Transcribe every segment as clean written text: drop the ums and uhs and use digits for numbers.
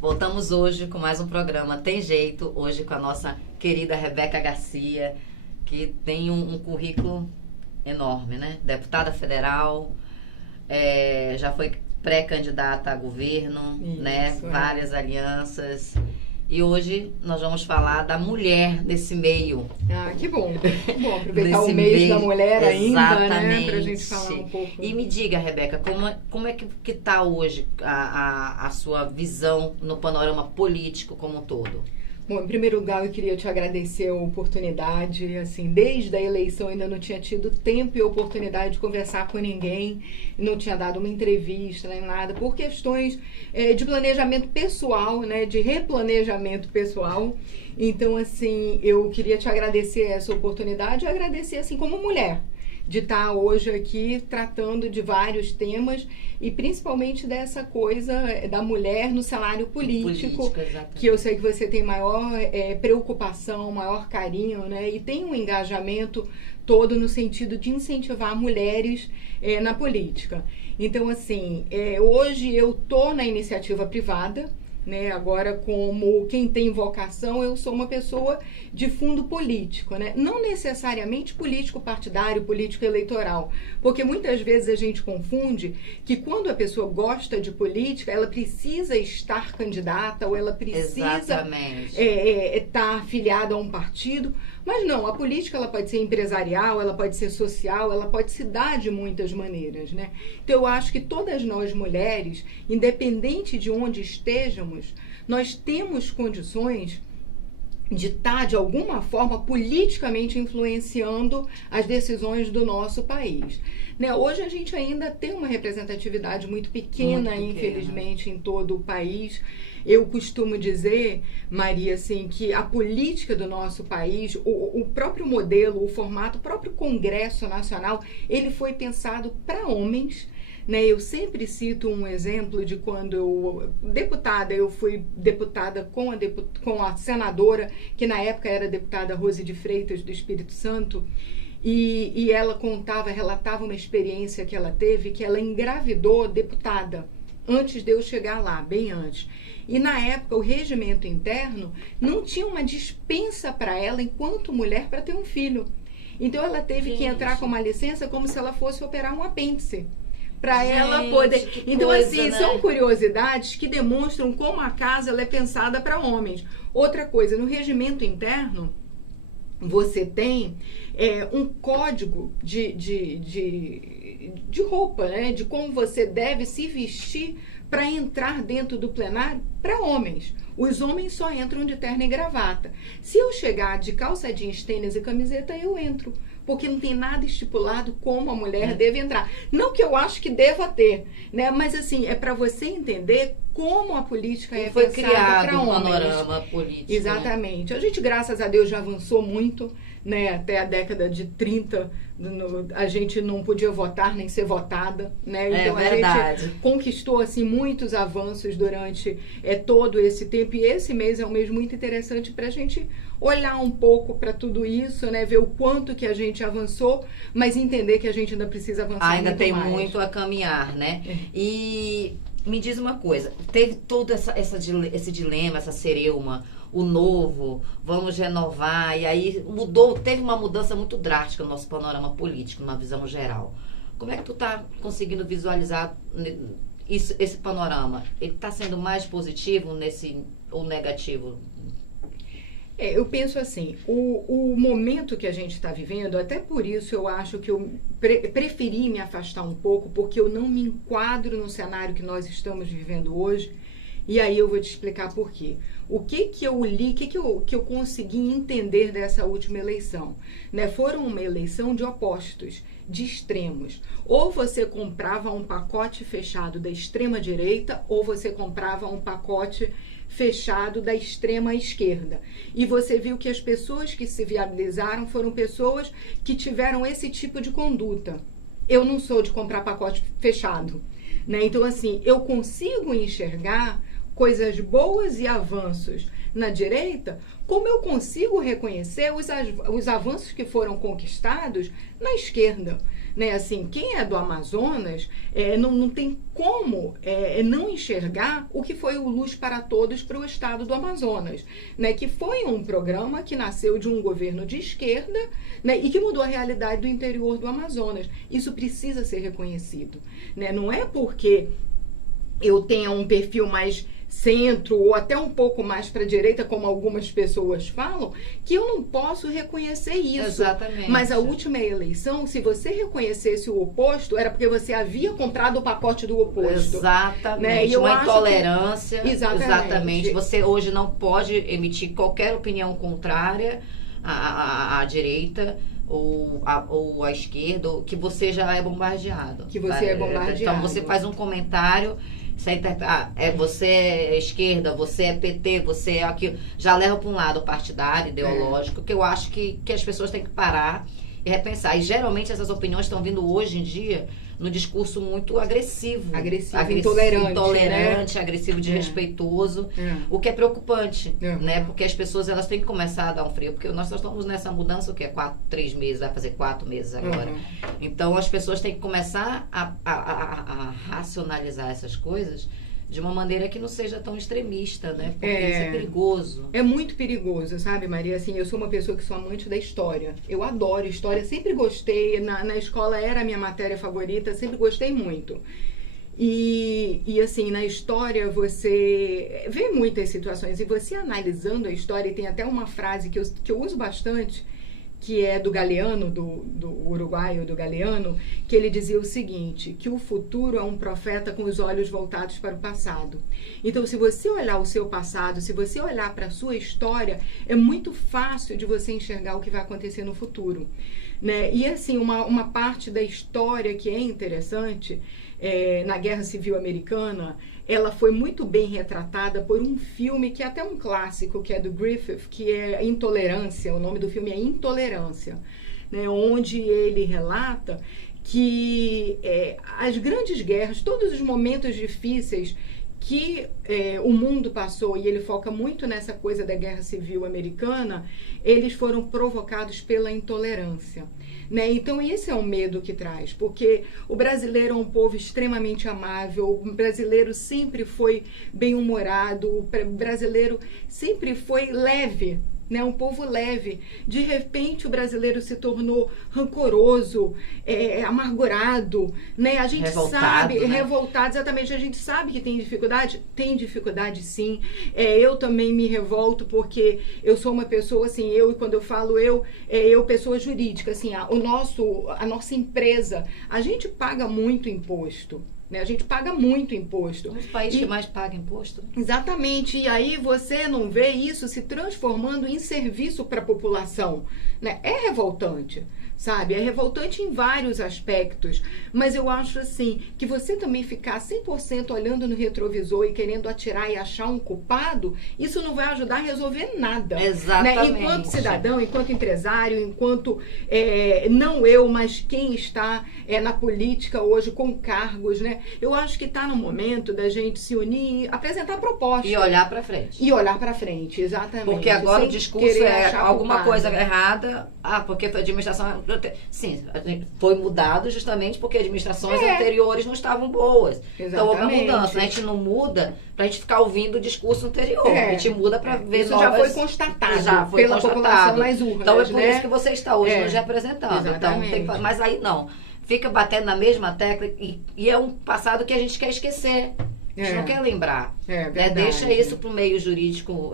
Voltamos hoje com mais um programa Tem Jeito, hoje com a nossa querida Rebeca Garcia, que tem um currículo enorme, né? Deputada federal, já foi pré-candidata a governo, Isso, né? Várias alianças. E hoje nós vamos falar da mulher nesse meio. Ah, que bom. Bom, aproveitar o mês da mulher ainda, né? Pra gente falar um pouco. E me diga, Rebeca, como é que está hoje a sua visão no panorama político como um todo? Bom, em primeiro lugar, eu queria te agradecer a oportunidade. Assim, desde a eleição eu ainda não tinha tido tempo e oportunidade de conversar com ninguém, não tinha dado uma entrevista nem nada, por questões de planejamento pessoal, né, de replanejamento pessoal. Então, assim, eu queria te agradecer essa oportunidade e agradecer, assim, como mulher, de estar hoje aqui tratando de vários temas e principalmente dessa coisa da mulher no cenário político, que eu sei que você tem maior preocupação, maior carinho, né? E tem um engajamento todo no sentido de incentivar mulheres na política. Então, assim, hoje eu estou na iniciativa privada, né? Agora, como quem tem vocação, eu sou uma pessoa de fundo político, né? Não necessariamente político partidário, político eleitoral, porque muitas vezes a gente confunde que quando a pessoa gosta de política, ela precisa estar candidata ou ela precisa estar afiliada a um partido. Mas não, a política ela pode ser empresarial, ela pode ser social, ela pode se dar de muitas maneiras, né? Então eu acho que todas nós mulheres, independente de onde estejamos, nós temos condições de estar, de alguma forma, politicamente influenciando as decisões do nosso país. Né? Hoje a gente ainda tem uma representatividade muito pequena, infelizmente, em todo o país. Eu costumo dizer, Maria, assim, que a política do nosso país, o próprio modelo, o formato, o próprio Congresso Nacional, ele foi pensado para homens. Né, eu sempre cito um exemplo de quando eu fui deputada com a senadora, que na época era deputada Rose de Freitas do Espírito Santo, e ela relatava uma experiência que ela teve, que ela engravidou deputada, antes de eu chegar lá, bem antes. E na época o regimento interno não tinha uma dispensa para ela, enquanto mulher, para ter um filho. Então ela teve que entrar com uma licença como se ela fosse operar um apêndice. Para ela poder. Então, coisa, assim, né? São curiosidades que demonstram como a casa ela é pensada para homens. Outra coisa, no regimento interno, você tem um código de roupa, né? De como você deve se vestir para entrar dentro do plenário para homens. Os homens só entram de terno e gravata. Se eu chegar de calça jeans, tênis e camiseta, eu entro. Porque não tem nada estipulado como a mulher deve entrar. Não que eu acho que deva ter, né? Mas assim, é para você entender como a política foi pensada para homens. Panorama político. Exatamente. Né? A gente, graças a Deus, já avançou muito, né? Até a década de 30, a gente não podia votar nem ser votada, né? Então a gente conquistou assim muitos avanços durante todo esse tempo. E esse mês é um mês muito interessante para a gente olhar um pouco para tudo isso, né? Ver o quanto que a gente avançou, mas entender que a gente ainda precisa avançar muito mais. Ainda tem muito a caminhar, né? E me diz uma coisa, teve todo esse dilema, essa cereuma, o novo, vamos renovar, e aí teve uma mudança muito drástica no nosso panorama político, numa visão geral. Como é que tu tá conseguindo visualizar esse panorama? Ele está sendo mais positivo ou negativo? Eu penso assim, o momento que a gente está vivendo, até por isso eu acho que eu preferi me afastar um pouco, porque eu não me enquadro no cenário que nós estamos vivendo hoje, e aí eu vou te explicar por quê. O que eu li, o que eu consegui entender dessa última eleição, né? Foram uma eleição de opostos, de extremos. Ou você comprava um pacote fechado da extrema direita, ou você comprava um pacote fechado da extrema esquerda. E você viu que as pessoas que se viabilizaram foram pessoas que tiveram esse tipo de conduta. Eu não sou de comprar pacote fechado, né? Então, assim, eu consigo enxergar coisas boas e avanços na direita, como eu consigo reconhecer os avanços que foram conquistados na esquerda. Né? Assim, quem é do Amazonas não tem como não enxergar o que foi o Luz para Todos para o estado do Amazonas, né? Que foi um programa que nasceu de um governo de esquerda, né? E que mudou a realidade do interior do Amazonas. Isso precisa ser reconhecido, né? Não é porque eu tenha um perfil mais centro ou até um pouco mais para a direita, como algumas pessoas falam, que eu não posso reconhecer isso. Exatamente. Mas a última eleição, se você reconhecesse o oposto, era porque você havia comprado o pacote do oposto. Exatamente. Né? E eu uma acho intolerância. Que... Exatamente. Você hoje não pode emitir qualquer opinião contrária à direita ou à esquerda, ou que você já é bombardeado. Que você é bombardeado. Então você faz um comentário... você é esquerda, você é PT, você é aquilo. Já leva para um lado partidário, ideológico, que eu acho que as pessoas têm que parar e repensar. E geralmente essas opiniões estão vindo hoje em dia no discurso muito agressivo. Intolerante, né? Agressivo, desrespeitoso. O que é preocupante, né? Porque as pessoas elas têm que começar a dar um freio. Porque nós estamos nessa mudança, o que é 3 meses, vai fazer 4 meses agora. Então as pessoas têm que começar a racionalizar essas coisas de uma maneira que não seja tão extremista, né? Porque isso é perigoso. É muito perigoso, sabe, Maria? Assim, eu sou uma pessoa que sou amante da história. Eu adoro história, sempre gostei. Na escola era a minha matéria favorita, sempre gostei muito. E assim, na história você vê muitas situações. E você analisando a história, e tem até uma frase que eu uso bastante, que é do Galeano, do uruguaio do Galeano, que ele dizia o seguinte, que o futuro é um profeta com os olhos voltados para o passado. Então, se você olhar o seu passado, se você olhar para a sua história, é muito fácil de você enxergar o que vai acontecer no futuro. Né? E assim, uma parte da história que é interessante, na Guerra Civil Americana, ela foi muito bem retratada por um filme que é até um clássico, que é do Griffith, que é Intolerância. O nome do filme é Intolerância, né? Onde ele relata que as grandes guerras, todos os momentos difíceis que o mundo passou, e ele foca muito nessa coisa da Guerra Civil Americana, eles foram provocados pela intolerância. Né? Então esse é o medo que traz, porque o brasileiro é um povo extremamente amável, o brasileiro sempre foi bem-humorado, o brasileiro sempre foi leve, né? Um povo leve. De repente o brasileiro se tornou rancoroso, amargurado, né? A gente sabe, revoltado, exatamente, a gente sabe que tem dificuldade sim. Eu também me revolto porque eu sou uma pessoa assim, e quando eu falo eu pessoa jurídica, assim, a nossa empresa, a gente paga muito imposto. Né? A gente paga muito imposto. Os países que mais pagam imposto. Exatamente. E aí você não vê isso se transformando em serviço para a população. Né? É revoltante, sabe? É revoltante em vários aspectos. Mas eu acho assim, que você também ficar 100% olhando no retrovisor e querendo atirar e achar um culpado, isso não vai ajudar a resolver nada. Exatamente. Né? Enquanto cidadão, enquanto empresário, enquanto não eu, mas quem está na política hoje com cargos, né? Eu acho que está no momento da gente se unir e apresentar propostas. E olhar para frente. E olhar para frente, exatamente. Porque agora o discurso é alguma coisa errada. Porque a administração... Sim, foi mudado justamente porque administrações anteriores não estavam boas. Exatamente. Então houve uma mudança. A gente não muda pra gente ficar ouvindo o discurso anterior. A gente muda pra ver isso novas... já foi constatado pela população nas urnas. Então é por isso que você está hoje nos representando. Exatamente. Então, tem que... Mas aí não. Fica batendo na mesma tecla e é um passado que a gente quer esquecer. A gente não quer lembrar. Deixa isso para o meio jurídico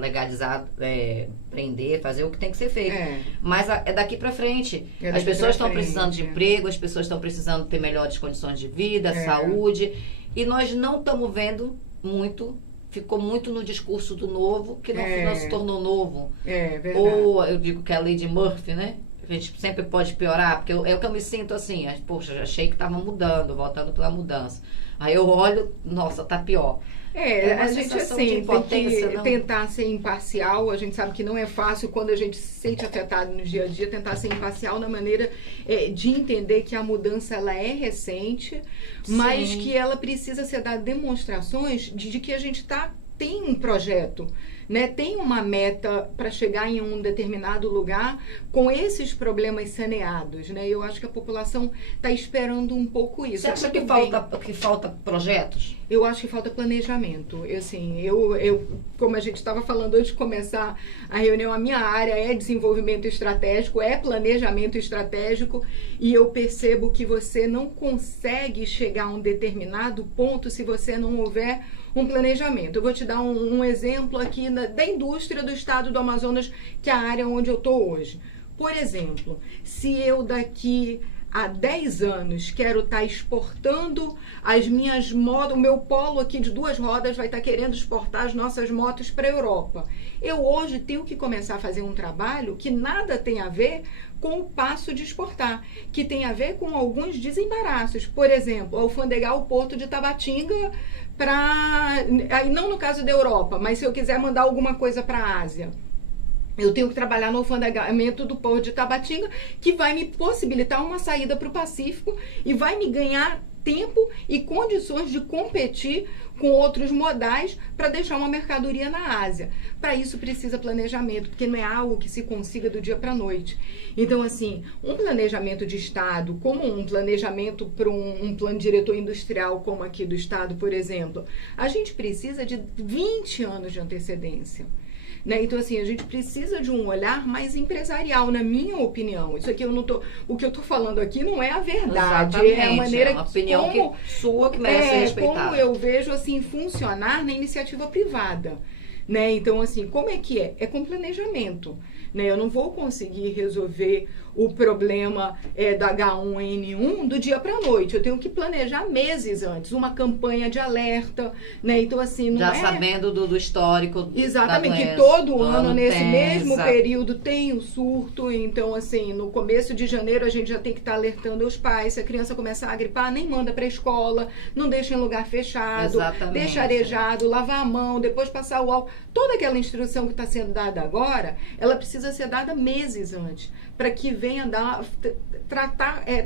legalizar, prender, fazer o que tem que ser feito. Mas é daqui para frente. As pessoas estão precisando de emprego, as pessoas estão precisando ter melhores condições de vida, saúde. E nós não estamos vendo muito. Ficou muito no discurso do novo, que não se tornou novo. Verdade. Ou eu digo que é a lei de Murphy, né? A gente sempre pode piorar, porque é o que eu me sinto assim, poxa, já achei que estava mudando, voltando pela mudança. Aí eu olho, nossa, tá pior. A gente assim, tem que tentar ser imparcial. A gente sabe que não é fácil quando a gente se sente afetado no dia a dia, tentar ser imparcial na maneira de entender que a mudança ela é recente, mas que ela precisa ser dada demonstrações de que a gente está tem um projeto, né? Tem uma meta para chegar em um determinado lugar com esses problemas saneados, né? Eu acho que a população está esperando um pouco isso. Você acha que falta projetos? Eu acho que falta planejamento. Como a gente estava falando antes de começar a reunião, a minha área é desenvolvimento estratégico, é planejamento estratégico, e eu percebo que você não consegue chegar a um determinado ponto se você não houver um planejamento. Eu vou te dar um exemplo aqui da indústria do estado do Amazonas, que é a área onde eu estou hoje. Por exemplo, se eu daqui há 10 anos quero estar exportando as minhas motos, o meu polo aqui de 2 rodas vai estar querendo exportar as nossas motos para a Europa. Eu hoje tenho que começar a fazer um trabalho que nada tem a ver com o passo de exportar, que tem a ver com alguns desembaraços. Por exemplo, alfandegar o porto de Tabatinga aí não no caso da Europa, mas se eu quiser mandar alguma coisa para a Ásia, eu tenho que trabalhar no alfandegamento do porto de Tabatinga, que vai me possibilitar uma saída para o Pacífico e vai me ganhar tempo e condições de competir com outros modais para deixar uma mercadoria na Ásia. Para isso precisa planejamento, porque não é algo que se consiga do dia para a noite. Então, assim, um planejamento de Estado, como um planejamento para um plano diretor industrial, como aqui do Estado, por exemplo, a gente precisa de 20 anos de antecedência. Né? Então, assim, a gente precisa de um olhar mais empresarial, na minha opinião. Isso aqui o que eu estou falando aqui não é a verdade. Exatamente, é a maneira uma opinião sua que merece ser respeitada. Como eu vejo assim funcionar na iniciativa privada. Né? Então, assim, como é que é? É com planejamento. Né? Eu não vou conseguir resolver o problema do H1N1 do dia para a noite. Eu tenho que planejar meses antes, uma campanha de alerta, né? Então, assim, não já sabendo do histórico. Exatamente, da doença, que todo ano nesse tem, mesmo período tem o surto. Então, assim, no começo de janeiro a gente já tem que estar alertando os pais. Se a criança começar a gripar, nem manda para a escola, não deixa em lugar fechado, exatamente, deixa arejado, lavar a mão, depois passar o álcool. Toda aquela instrução que está sendo dada agora, ela precisa ser dada meses antes, para que venha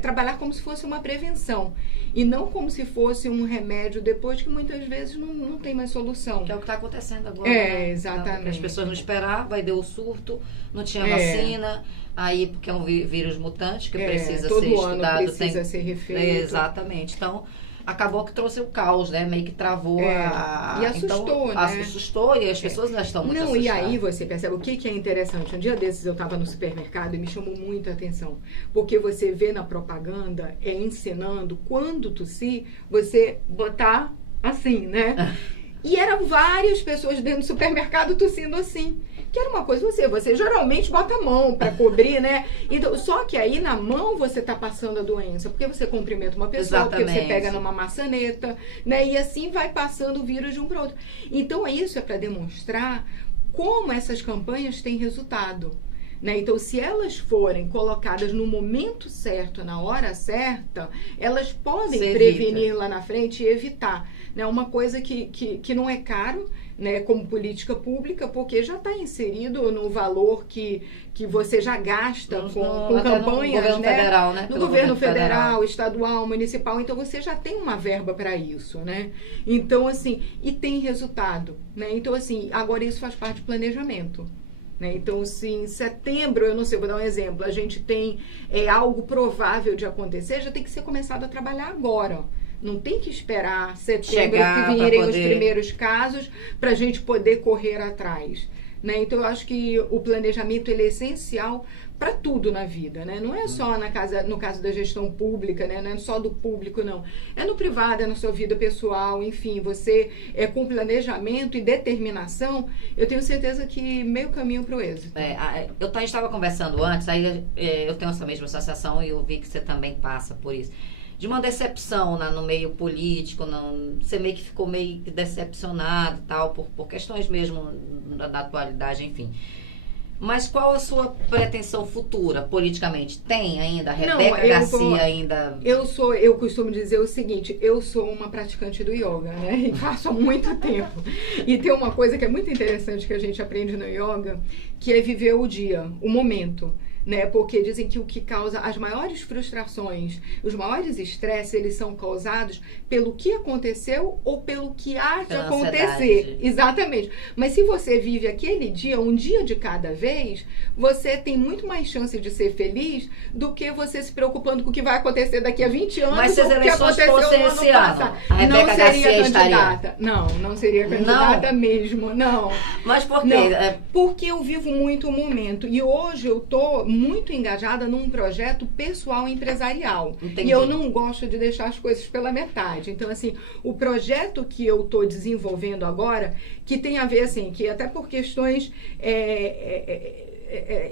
trabalhar como se fosse uma prevenção e não como se fosse um remédio depois, que muitas vezes não tem mais solução. Que é o que está acontecendo agora. Né? Exatamente. Então, as pessoas não esperavam, aí deu o surto, não tinha vacina, aí porque é um vírus mutante que precisa ser estudado. Todo ano precisa ser refeito. Exatamente. Então, acabou que trouxe o caos, né? Meio que travou E assustou, então, né? Assustou e as pessoas já estão muito assustadas. E aí você percebe o que é interessante. Um dia desses eu estava no supermercado e me chamou muita atenção. Porque você vê na propaganda, ensinando, quando tossir, você botar assim, né? E eram várias pessoas dentro do supermercado tossindo assim. Que era uma coisa, você geralmente bota a mão para cobrir, né? Então, só que aí na mão você tá passando a doença, porque você cumprimenta uma pessoa, exatamente, porque você pega numa maçaneta, né? E assim vai passando o vírus de um para outro. Então, isso é para demonstrar como essas campanhas têm resultado. Né? Então, se elas forem colocadas no momento certo, na hora certa, elas podem prevenir lá na frente e evitar. Né? Uma coisa que não é caro, né, como política pública, porque já está inserido no valor que você já gasta com campanhas, no governo federal, né? No governo federal, estadual, municipal, então você já tem uma verba para isso, né? Então, assim, e tem resultado, né? Então, assim, agora isso faz parte do planejamento. Né? Então, se em setembro, eu não sei, vou dar um exemplo, a gente tem algo provável de acontecer, já tem que ser começado a trabalhar agora. Não tem que esperar setembro que virem os primeiros casos para a gente poder correr atrás. Né? Então, eu acho que o planejamento ele é essencial para tudo na vida. Né? Não é só no caso da gestão pública, né? Não é só do público, não. É no privado, é na sua vida pessoal, enfim. Você, com planejamento e determinação, eu tenho certeza que meio caminho para o êxito. Eu estava conversando antes, aí eu tenho essa mesma sensação e eu vi que você também passa por isso. De uma decepção no meio político, você meio que ficou meio decepcionado tal, por questões mesmo da atualidade, enfim. Mas qual a sua pretensão futura, politicamente? Tem ainda? A Rebeca Garcia ainda... Eu costumo dizer o seguinte, eu sou uma praticante do yoga, né? E faço há muito tempo. E tem uma coisa que é muito interessante que a gente aprende no yoga, que é viver o dia, o momento. né? Porque dizem que o que causa as maiores frustrações, os maiores estresses, eles são causados pelo que aconteceu ou pelo que há de acontecer. Exatamente. Mas se você vive aquele dia, um dia de cada vez, você tem muito mais chance de ser feliz do que você se preocupando com o que vai acontecer daqui a 20 anos. Mas se as eleições fossem esse ano, a Rebeca Garcia candidata. Não seria candidata mesmo, não. Mas por quê? Porque eu vivo muito o momento. E hoje eu tô muito engajada num projeto pessoal empresarial. Entendi. E eu não gosto de deixar as coisas pela metade. Então, assim, o projeto que eu tô desenvolvendo agora, que tem a ver, assim, que até por questões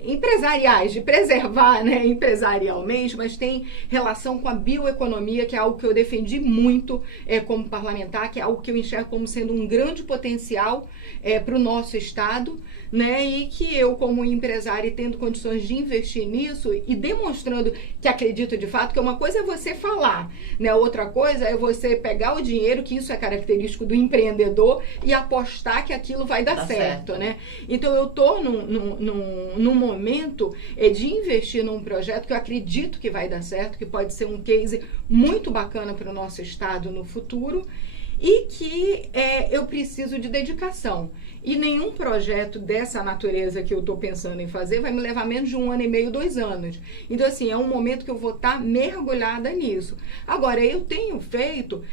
empresariais, de preservar, né, empresarialmente, mas tem relação com a bioeconomia, que é algo que eu defendi muito como parlamentar, que é algo que eu enxergo como sendo um grande potencial para o nosso estado, né, e que eu, como empresária, tendo condições de investir nisso e demonstrando que acredito de fato, que uma coisa é você falar, né, outra coisa é você pegar o dinheiro, que isso é característico do empreendedor, e apostar que aquilo vai dar certo, né? Então eu tô num momento de investir num projeto que eu acredito que vai dar certo, que pode ser um case muito bacana para o nosso estado no futuro, e que eu preciso de dedicação. E nenhum projeto dessa natureza que eu estou pensando em fazer vai me levar menos de 1 ano e meio, 2 anos. Então, assim, é um momento que eu vou estar mergulhada nisso. Agora, eu tenho feito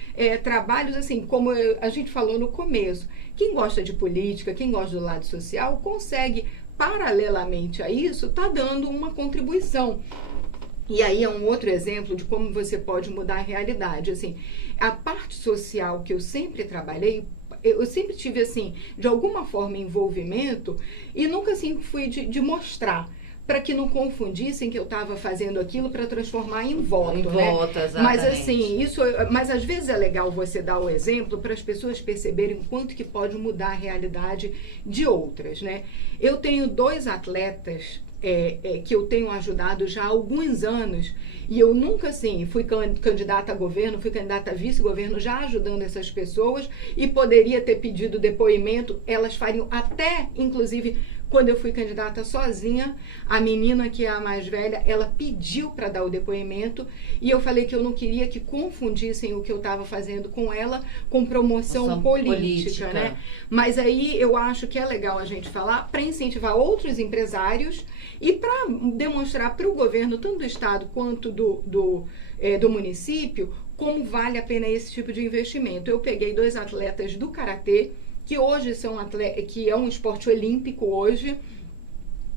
trabalhos, assim, como a gente falou no começo. Quem gosta de política, quem gosta do lado social, consegue, paralelamente a isso, estar dando uma contribuição. E aí é um outro exemplo de como você pode mudar a realidade. Assim, a parte social que eu sempre trabalhei, eu sempre tive, assim, de alguma forma envolvimento e nunca, assim, fui de mostrar, para que não confundissem que eu estava fazendo aquilo para transformar em voto, né? Exatamente. Mas, assim, mas às vezes é legal você dar o exemplo para as pessoas perceberem quanto que pode mudar a realidade de outras, né? Eu tenho 2 atletas que eu tenho ajudado já há alguns anos, e eu nunca, assim, fui candidata a governo, fui candidata a vice-governo, já ajudando essas pessoas, e poderia ter pedido depoimento, elas fariam até, inclusive, quando eu fui candidata sozinha, a menina que é a mais velha, ela pediu para dar o depoimento, e eu falei que eu não queria que confundissem o que eu estava fazendo com ela com promoção política, né? Mas aí eu acho que é legal a gente falar para incentivar outros empresários e para demonstrar para o governo, tanto do estado quanto do município, como vale a pena esse tipo de investimento. Eu peguei 2 atletas do karatê, que hoje que é um esporte olímpico hoje,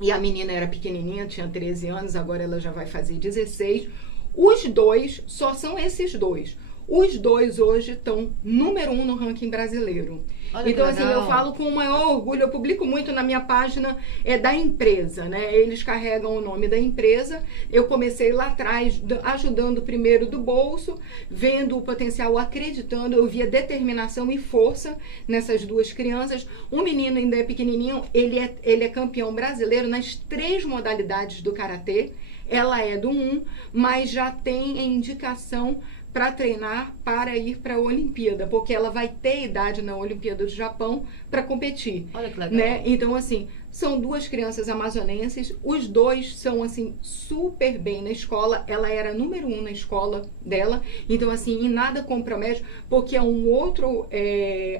e a menina era pequenininha, tinha 13 anos, agora ela já vai fazer 16. Os 2, só são esses 2. Os 2 hoje estão número 1 no ranking brasileiro. Olha, então, assim, eu falo com o maior orgulho, eu publico muito na minha página da empresa, né? Eles carregam o nome da empresa. Eu comecei lá atrás, ajudando primeiro do bolso, vendo o potencial, acreditando. Eu via determinação e força nessas 2 crianças. Um menino ainda é pequenininho, ele é campeão brasileiro nas 3 modalidades do karatê. Ela é do 1, mas já tem indicação para treinar para ir para a Olimpíada, porque ela vai ter idade na Olimpíada do Japão para competir. Olha que legal. Né? Então, assim, são 2 crianças amazonenses, os 2 são, assim, super bem na escola, ela era número 1 na escola dela, então, assim, em nada compromete, porque é um outro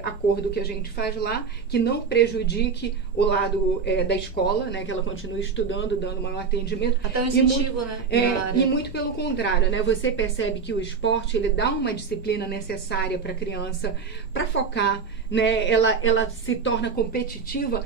acordo que a gente faz lá, que não prejudique o lado da escola, né, que ela continue estudando, dando maior atendimento. Até um incentivo, e muito pelo contrário, né, você percebe que o esporte, ele dá uma disciplina necessária para a criança, para focar, né, ela se torna competitiva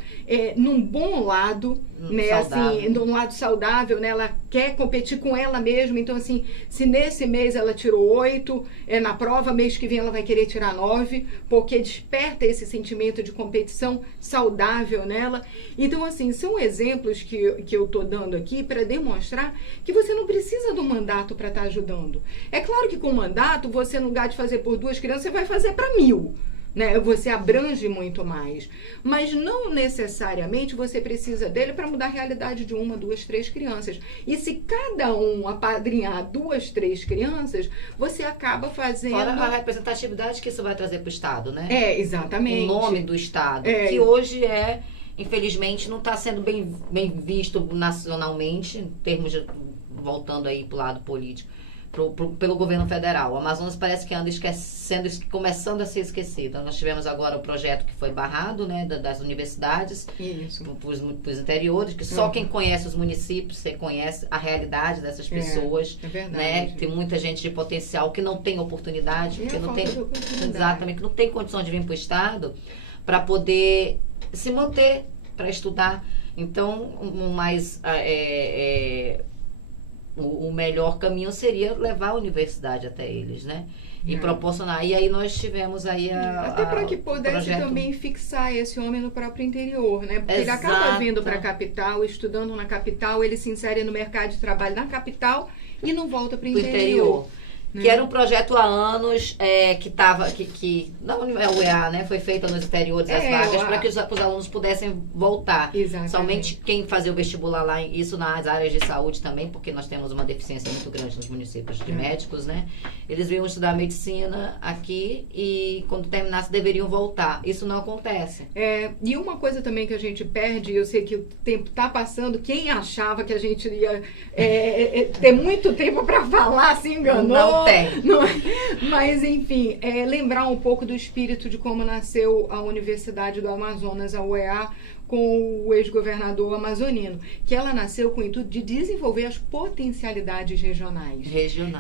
num bom lado, né, assim, num lado saudável, né, ela quer competir com ela mesma, então, assim, se nesse mês ela tirou 8 na prova, mês que vem ela vai querer tirar 9, porque desperta esse sentimento de competição saudável nela. Então, assim, são exemplos que eu tô dando aqui para demonstrar que você não precisa do mandato para estar ajudando. É claro que com o mandato, você, no lugar de fazer por 2 crianças, você vai fazer para 1000. Né? Você abrange muito mais, mas não necessariamente você precisa dele para mudar a realidade de 1, 2, 3 crianças. E se cada um apadrinhar 2, 3 crianças, você acaba fazendo... Fora a representatividade que isso vai trazer para o Estado, né? Exatamente. O nome do Estado, que hoje infelizmente, não está sendo bem visto nacionalmente, em termos de, voltando aí para o lado político, pelo governo federal. O Amazonas parece que anda começando a ser esquecido. Nós tivemos agora o projeto que foi barrado, né, das universidades para os interiores, que só quem conhece os municípios, você conhece a realidade dessas pessoas. É verdade. Né? Tem muita gente de potencial que não tem oportunidade, que não tem, exatamente, que não tem condição de vir para o estado para poder se manter, para estudar. Então, o melhor caminho seria levar a universidade até eles, né? E proporcionar. E aí nós tivemos aí até para que pudesse também fixar esse homem no próprio interior, né? Porque ele acaba vindo para a capital, estudando na capital, ele se insere no mercado de trabalho na capital e não volta para o interior. Que era um projeto há anos que não é o UEA, né? Foi feita nos interiores as vagas para que os alunos pudessem voltar. Exatamente. Somente quem fazia o vestibular lá, isso nas áreas de saúde também, porque nós temos uma deficiência muito grande nos municípios de médicos, né? Eles vinham estudar medicina aqui e quando terminasse deveriam voltar. Isso não acontece. E uma coisa também que a gente perde, eu sei que o tempo está passando, quem achava que a gente ia ter muito tempo para falar se enganou. Não tem. Mas, enfim, lembrar um pouco do espírito de como nasceu a Universidade do Amazonas, a UEA, com o ex-governador amazonino, que ela nasceu com o intuito de desenvolver as potencialidades regionais.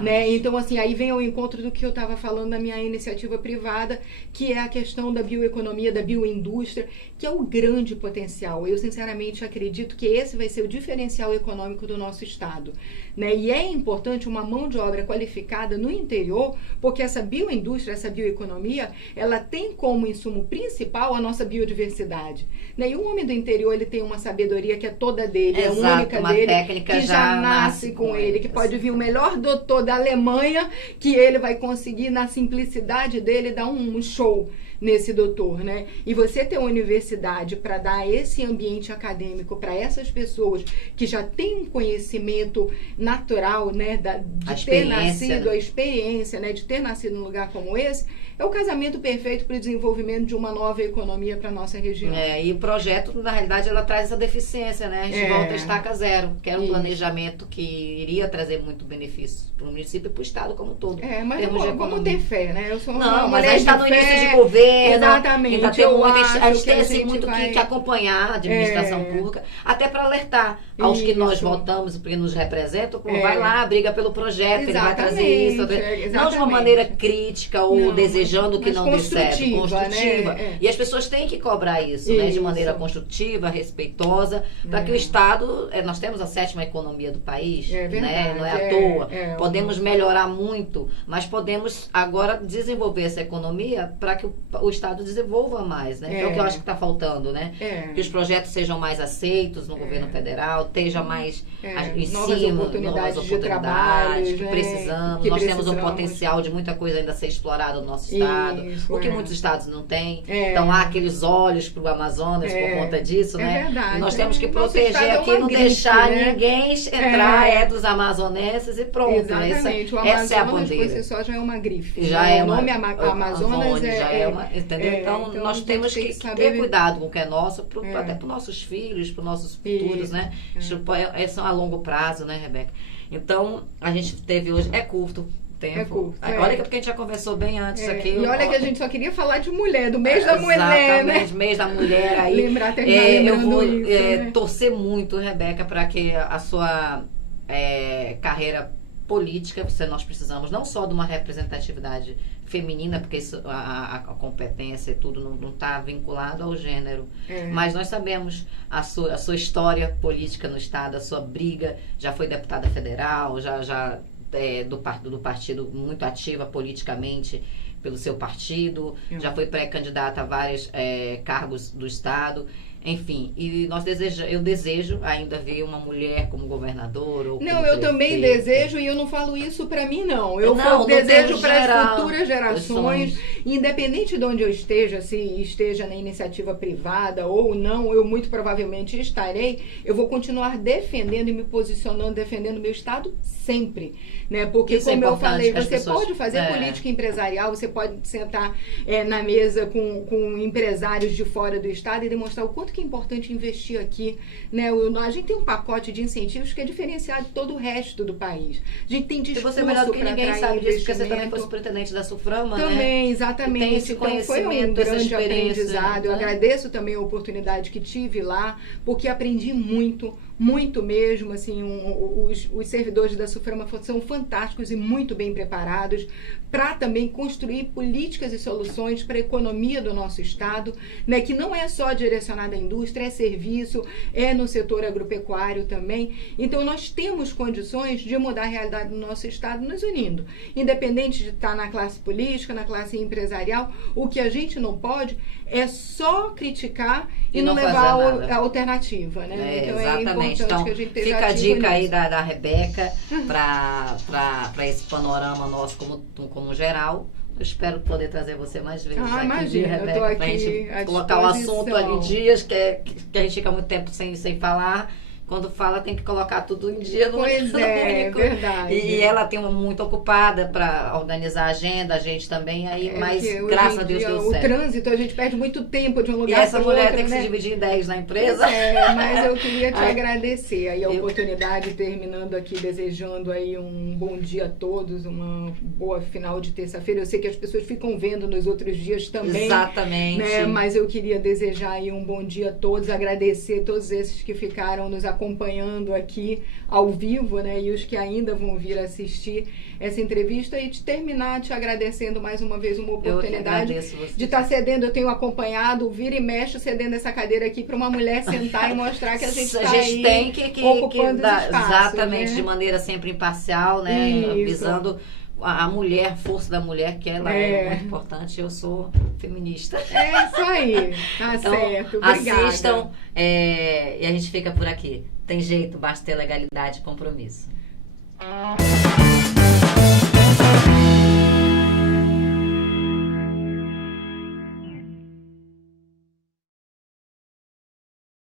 Né? Então, assim, aí vem ao encontro do que eu estava falando na minha iniciativa privada, que é a questão da bioeconomia, da bioindústria, que é o grande potencial. Eu, sinceramente, acredito que esse vai ser o diferencial econômico do nosso estado. Né? E é importante uma mão de obra qualificada no interior, porque essa bioindústria, essa bioeconomia, ela tem como insumo principal a nossa biodiversidade. Né? E o homem do interior, ele tem uma sabedoria que é toda dele, é única uma dele, técnica que já nasce com ele, que pode vir o melhor doutor da Alemanha, que ele vai conseguir, na simplicidade dele, dar um show nesse doutor, né? E você ter uma universidade para dar esse ambiente acadêmico para essas pessoas que já têm um conhecimento natural, né, de ter nascido, né? A experiência, né, de ter nascido num lugar como esse, é o casamento perfeito para o desenvolvimento de uma nova economia para nossa região. E o projeto, na realidade, ela traz essa deficiência, né? A gente volta a estaca zero, que era um planejamento que iria trazer muito benefício para o município e para o estado como um todo. Mas vamos ter fé, né? Eu sou mas a gente está no início de governo. Exatamente. Ainda tem a gente tem assim, muito que acompanhar a administração pública, até para alertar aos que nós votamos, porque nos representam, vai lá, briga pelo projeto, que ele vai trazer isso. Não de uma maneira crítica ou desejando que não dê certo, construtiva. Né? E as pessoas têm que cobrar isso, né, de maneira construtiva, respeitosa, para que o Estado, nós temos a 7ª economia do país, né, não é à toa. Podemos melhorar muito, mas podemos agora desenvolver essa economia para que o Estado desenvolva mais, né? Que é o que eu acho que está faltando, né? Que os projetos sejam mais aceitos no governo federal, esteja mais ensino, novas oportunidades de trabalho, que precisamos. Nós temos um potencial de muita coisa ainda a ser explorada no nosso estado, o que muitos estados não têm. Então há aqueles olhos para o Amazonas por conta disso, né? Verdade. E nós temos que proteger aqui, não deixar ninguém entrar, dos amazonenses e pronto. Exatamente. Essa é a bandeira. Por si só já é uma grife. Já o nome Amazonas já é uma, entendeu? Então nós temos que ter cuidado com o que é nosso, até para os nossos filhos, para os nossos futuros, né? São a longo prazo, né, Rebeca? Então, a gente teve hoje, curto tempo. É curto. Olha que porque a gente já conversou bem antes aqui. E olha que a gente só queria falar de mulher, do mês da mulher, né? Mês da mulher. Aí, eu vou torcer muito, Rebeca, para que a sua carreira política, nós precisamos não só de uma representatividade feminina, porque isso, a competência e tudo não está vinculado ao gênero, mas nós sabemos a sua história política no estado, a sua briga, já foi deputada federal, já do partido, muito ativa politicamente pelo seu partido, já foi pré-candidata a vários cargos do estado. Enfim, e eu desejo ainda ver uma mulher como governadora. Ou não, eu também desejo, e eu não falo isso para mim, não. Eu desejo para as futuras gerações, independente de onde eu esteja, se esteja na iniciativa privada ou não, eu muito provavelmente estarei, eu vou continuar defendendo e me posicionando, defendendo o meu estado sempre. Né? Porque, isso como eu falei, você pode fazer política empresarial, você pode sentar na mesa com empresários de fora do estado e demonstrar o quanto que que é importante investir aqui, né? A gente tem um pacote de incentivos que é diferenciado de todo o resto do país. A gente tem discurso você melhor do que ninguém sabe disso, porque você também investimento. foi superintendente da SUFRAMA, né? Também, exatamente. E tem esse Então foi um conhecimento, essa grande experiência, aprendizado. Eu né? agradeço também a oportunidade que tive lá, porque aprendi muito, muito mesmo. Assim, os servidores da SUFRAMA são fantásticos e muito bem preparados para também construir políticas e soluções para a economia do nosso estado, né, que não é só direcionada à indústria, é serviço, é no setor agropecuário também. Então nós temos condições de mudar a realidade do nosso estado nos unindo, independente de estar na classe política, na classe empresarial. O que a gente não pode é só criticar e não levar a alternativa, né? Então exatamente. É importante então, que a gente esteja fica a dica nisso. aí da Rebeca para esse panorama nosso como geral. Eu espero poder trazer você mais vezes aqui, imagina, Rebeca, eu tô aqui pra gente à colocar o assunto disposição. ali em dias, que a gente fica muito tempo sem falar. Quando fala, tem que colocar tudo em dia no Pois é, único. verdade. E ela tem uma muito ocupada para organizar a agenda, a gente também aí, mas graças a Deus deu o certo. trânsito, a gente perde muito tempo de um E lugar essa para mulher outro, tem que né? se dividir em 10 na empresa. Mas eu queria te agradecer aí a oportunidade, terminando aqui, desejando aí um bom dia a todos, uma boa final de terça-feira. Eu sei que as pessoas ficam vendo nos outros dias também. Exatamente. Né? Mas eu queria desejar aí um bom dia a todos, agradecer a todos esses que ficaram nos acompanhando aqui ao vivo, né? E os que ainda vão vir assistir essa entrevista, e terminar te agradecendo mais uma vez uma oportunidade de estar cedendo. Eu tenho acompanhado, vira e mexe, cedendo essa cadeira aqui para uma mulher sentar e mostrar que a gente está aí tem que ocupando os espaços, exatamente, né? de maneira sempre imparcial, né? Isso. Visando a mulher, a força da mulher, que ela é muito importante. Eu sou feminista. É isso aí, tá então, certo. Obrigada. Assistam, e a gente fica por aqui. Tem jeito, basta ter legalidade e compromisso.